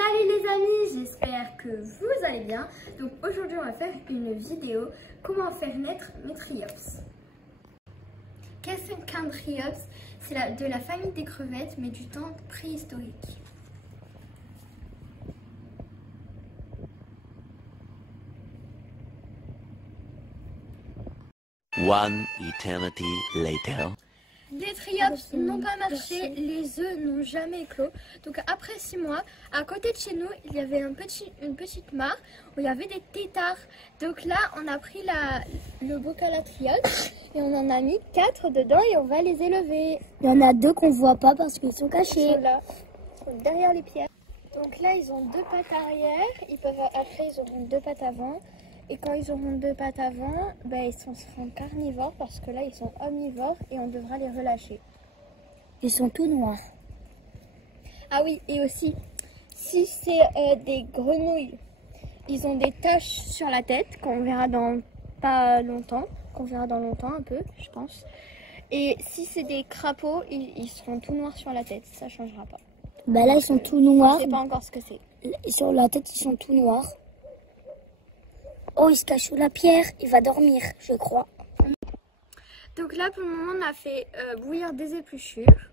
Salut les amis, j'espère que vous allez bien. Donc aujourd'hui on va faire une vidéo comment faire naître mes triops. Qu'est-ce qu'un triops? C'est de la famille des crevettes mais du temps préhistorique. One eternity later. Les triops n'ont pas marché, les œufs n'ont jamais éclos. Donc après 6 mois, à côté de chez nous, il y avait une petite mare où il y avait des têtards. Donc là, on a pris le bocal à triops et on en a mis 4 dedans et on va les élever. Il y en a 2 qu'on voit pas parce qu'ils sont cachés. Ils sont là, ils sont derrière les pierres. Donc là, ils ont 2 pattes arrière. Après, ils auront 2 pattes avant. Et quand ils auront 2 pattes avant, ils seront carnivores parce que là, ils sont omnivores et on devra les relâcher. Ils sont tout noirs. Ah oui, et aussi, si c'est des grenouilles, ils ont des taches sur la tête qu'on verra dans pas longtemps, un peu, je pense. Et si c'est des crapauds, ils seront tout noirs sur la tête, ça changera pas. Bah là, ils sont tout noirs. Je sais pas encore ce que c'est. Sur la tête, ils sont tout noirs. Oh, il se cache sous la pierre, il va dormir, je crois. Donc là, pour le moment, on a fait bouillir des épluchures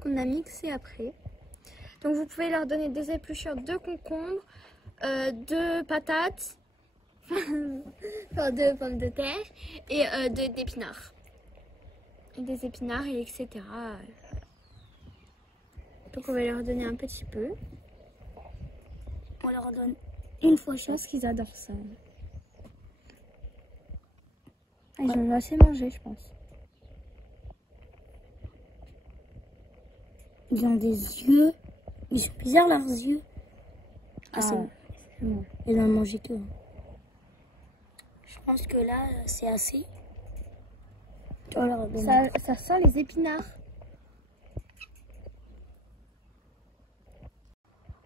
qu'on a mixées après. Donc vous pouvez leur donner des épluchures de concombre, de patates, enfin de pommes de terre et d'épinards. Des épinards et etc. Donc on va leur donner un petit peu. On leur donne une fois Je pense chaque. qu'ils adorent ça. Ils ont assez mangé, je pense. Ils ont des yeux. Ils sont bizarres leurs yeux. Ah, c'est bon. Bon. Ils en ont mangé tout. Je pense que là, c'est assez. Tu vas leur donner. Ça sent les épinards.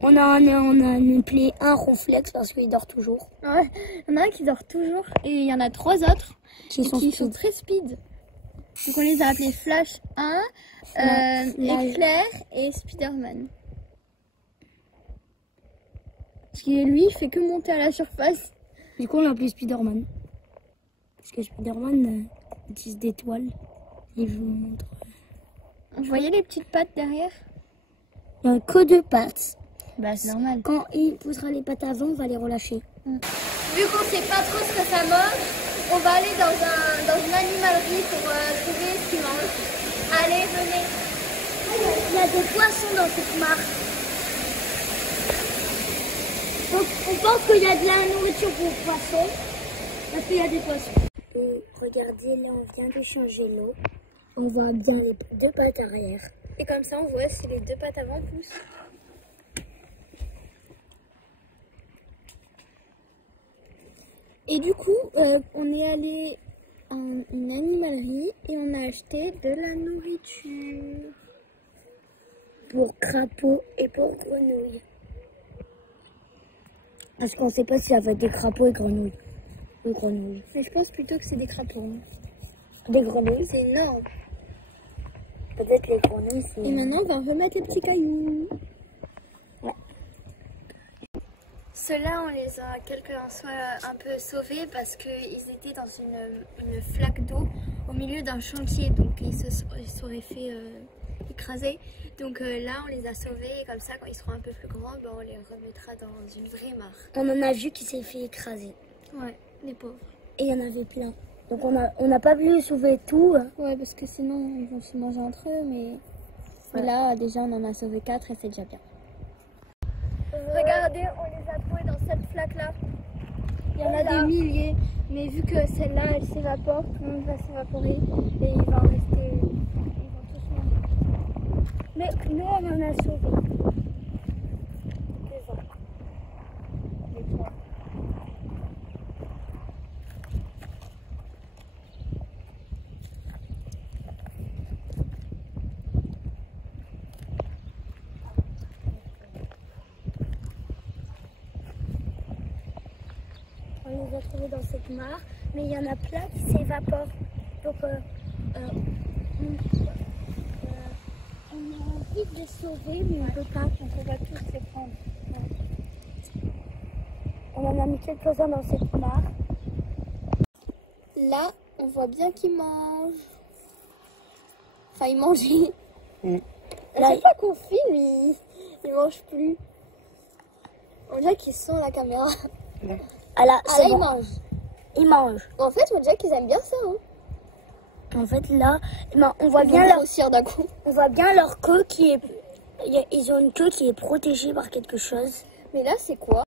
On a appelé un ronflex parce qu'il dort toujours. Ouais, il y en a un qui dort toujours et il y en a 3 autres Qui sont très speed. Donc on les a appelés Flash 1, Flash. Éclair et Spider-Man. Parce que lui, il fait que monter à la surface. Du coup, on l'a appelé Spider-Man. Parce que Spider-Man utilise des toiles. Et je vous montre. Vous voyez les petites pattes derrière? Il n'y a que 2 pattes. Bah c'est normal. Quand il poussera les pattes avant, on va les relâcher. Vu qu'on sait pas trop ce que ça mange, on va aller dans une animalerie pour trouver ce qu'ils mangent. Allez, venez. Il y a des poissons dans cette mare. Donc on pense qu'il y a de la nourriture pour poissons. Parce qu'il y a des poissons. Et regardez, là on vient de changer l'eau. On voit bien les 2 pattes arrière. Et comme ça, on voit si les 2 pattes avant poussent. Et du coup, on est allé à une animalerie et on a acheté de la nourriture. Pour crapauds et pour grenouilles. Parce qu'on ne sait pas si ça va être des crapauds et grenouilles. Ou grenouilles. Mais je pense plutôt que c'est des crapauds. Des grenouilles. C'est énorme. Peut-être les grenouilles, c'est... Et maintenant, on va remettre les petits cailloux. Ouais. Ceux-là, on les a quelques-uns soit un peu sauvés parce qu'ils étaient dans une flaque d'eau au milieu d'un chantier. Donc, ils s'auraient fait écraser. Donc là, on les a sauvés et comme ça, quand ils seront un peu plus grands, on les remettra dans une vraie mare. On en a vu qui s'est fait écraser. Ouais, les pauvres. Et il y en avait plein. Donc on n'a pas voulu sauver tout. Ouais, parce que sinon, ils vont se manger entre eux. Mais Ouais. là, déjà, on en a sauvé 4 et c'est déjà bien. Regardez, on les a trouvés dans cette flaque-là. Il y en a des milliers. Mais vu que celle-là, elle s'évapore, tout le monde va s'évaporer. Et il va en rester... Ils vont tous mourir. Mais nous, on en a sauvé. Les 3. On les a trouvés dans cette mare. Mais il y en a plein qui s'évaporent. Donc on a envie de les sauver, mais on peut pas. Donc on va tous les prendre. On en a mis quelques-uns dans cette mare. Là, on voit bien qu'ils mangent. Enfin, ils mangeaient. À chaque fois qu'on filme, ils mangent plus. On dirait qu'ils sont la caméra. Ah là, Ah là, ils bon. mangent. Ils mangent. En fait, on dirait qu'ils aiment bien ça. Hein. En fait, là, on voit Ils bien vont leur, grossir d'un coup. on voit bien leur queue qui est... Ils ont une queue qui est protégée par quelque chose. Mais là, c'est quoi?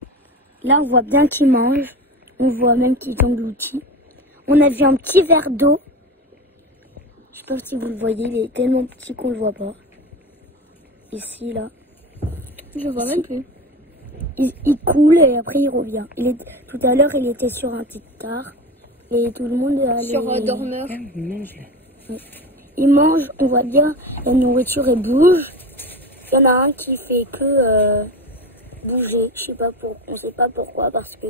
Là, on voit bien qu'ils mangent. On voit même qu'ils engloutissent. On a vu un petit verre d'eau. Je sais pas si vous le voyez, il est tellement petit qu'on le voit pas. Ici, là. Je vois même plus. Il coule et après il revient. Tout à l'heure, il était sur un petit tard. Et tout le monde est allé... Sur dormeur. Il mange, on voit bien, la nourriture elle bouge. Il y en a un qui fait que bouger. Je sais pas on sait pas pourquoi parce que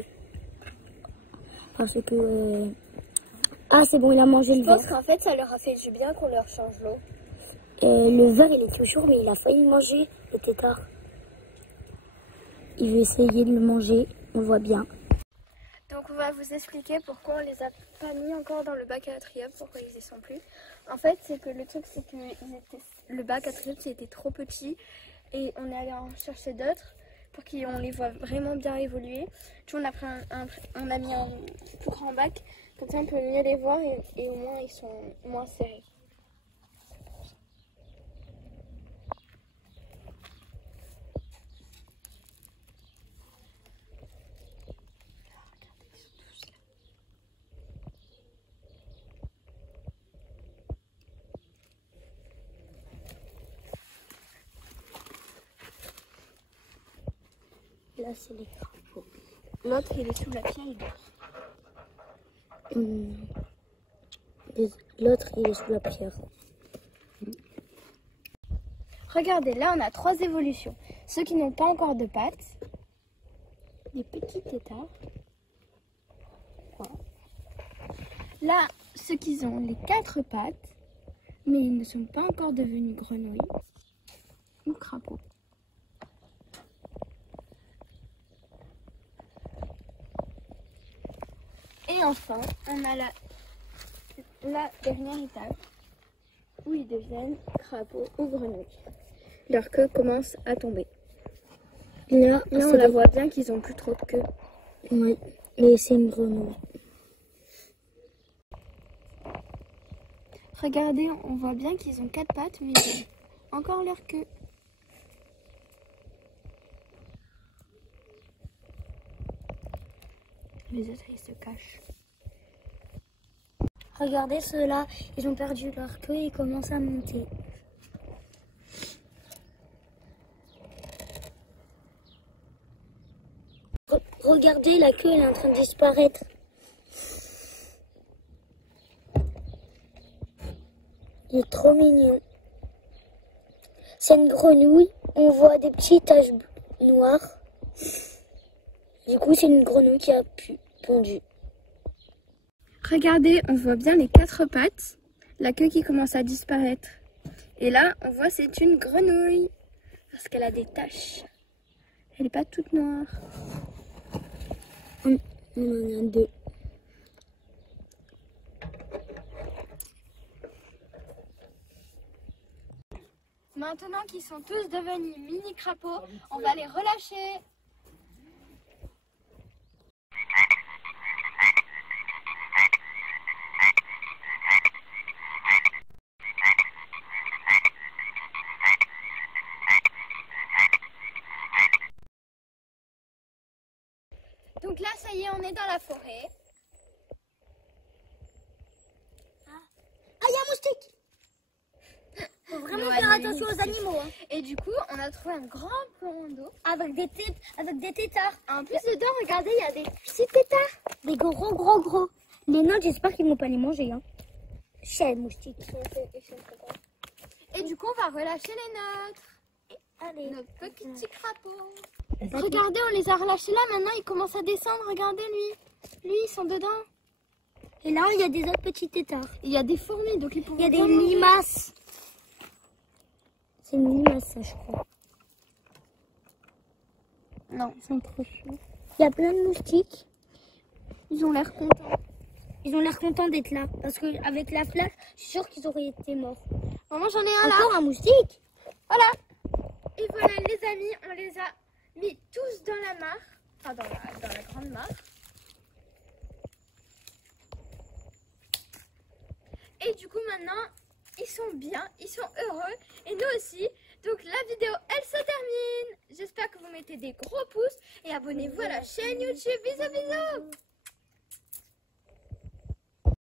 ah c'est bon, il a mangé le Je pense verre. qu'en fait, ça leur a fait du bien qu'on leur change l'eau. Le verre il est toujours, mais il a failli le manger, le tétard. Il veut essayer de le manger, on voit bien. Donc on va vous expliquer pourquoi on les a pas mis encore dans le bac à triomphe, pourquoi ils y sont plus. En fait, c'est que le truc, c'est que le bac à triomphe c'était trop petit et on est allé en chercher d'autres pour qu'on les voit vraiment bien évoluer. Du coup, on a pris on a mis un plus grand bac, comme ça on peut mieux les voir et au moins ils sont moins serrés. Là c'est les crapauds. L'autre il est sous la pierre, il dort. L'autre il est sous la pierre. Regardez, là on a 3 évolutions. Ceux qui n'ont pas encore de pattes, des petits tétards. Voilà. Là, ceux qui ont les 4 pattes, mais ils ne sont pas encore devenus grenouilles ou crapauds. Et enfin, on a la dernière étape où ils deviennent crapauds ou grenouilles. Leur queue commence à tomber. Là on la voit bien qu'ils ont plus trop de queue. Oui, mais c'est une grenouille. Regardez, on voit bien qu'ils ont 4 pattes, mais ils ont encore leur queue. Les autres, ils se cachent. Regardez ceux-là, ils ont perdu leur queue et ils commencent à monter. Regardez, la queue elle est en train de disparaître. Il est trop mignon. C'est une grenouille, on voit des petites taches noires. Du coup, c'est une grenouille qui a pondu. Regardez, on voit bien les 4 pattes, la queue qui commence à disparaître. Et là, on voit c'est une grenouille, parce qu'elle a des taches. Elle n'est pas toute noire. On en a 2. Maintenant qu'ils sont tous devenus mini crapauds, on va les relâcher. Donc là, ça y est, on est dans la forêt. Ah, il y a un moustique! Faut vraiment faire attention aux animaux. Hein. Et du coup, on a trouvé un grand plan d'eau. Avec des tétards. En plus, dedans, regardez, il y a des petits tétards. Des gros. Les nôtres, j'espère qu'ils vont pas les manger. Hein. Chez moustique. Et du coup, on va relâcher les nôtres. Allez. Nos petits crapauds. Regardez, on les a relâchés là. Maintenant, ils commencent à descendre. Regardez, lui, ils sont dedans. Et là, il y a des autres petits tétards. Il y a des fourmis, donc ils pourront. Il y a des limaces. C'est une limace, ça, je crois. Non, ils sont trop chauds. Il y a plein de moustiques. Ils ont l'air contents. Ils ont l'air contents d'être là. Parce qu'avec la flash, je suis sûre qu'ils auraient été morts. Maman, j'en ai un là. Encore un moustique? Voilà. Et voilà les amis, on les a mis tous dans la mare. Enfin dans la grande mare. Et du coup maintenant, ils sont bien, ils sont heureux. Et nous aussi. Donc la vidéo, elle se termine. J'espère que vous mettez des gros pouces. Et abonnez-vous à la chaîne YouTube. Bisous bisous.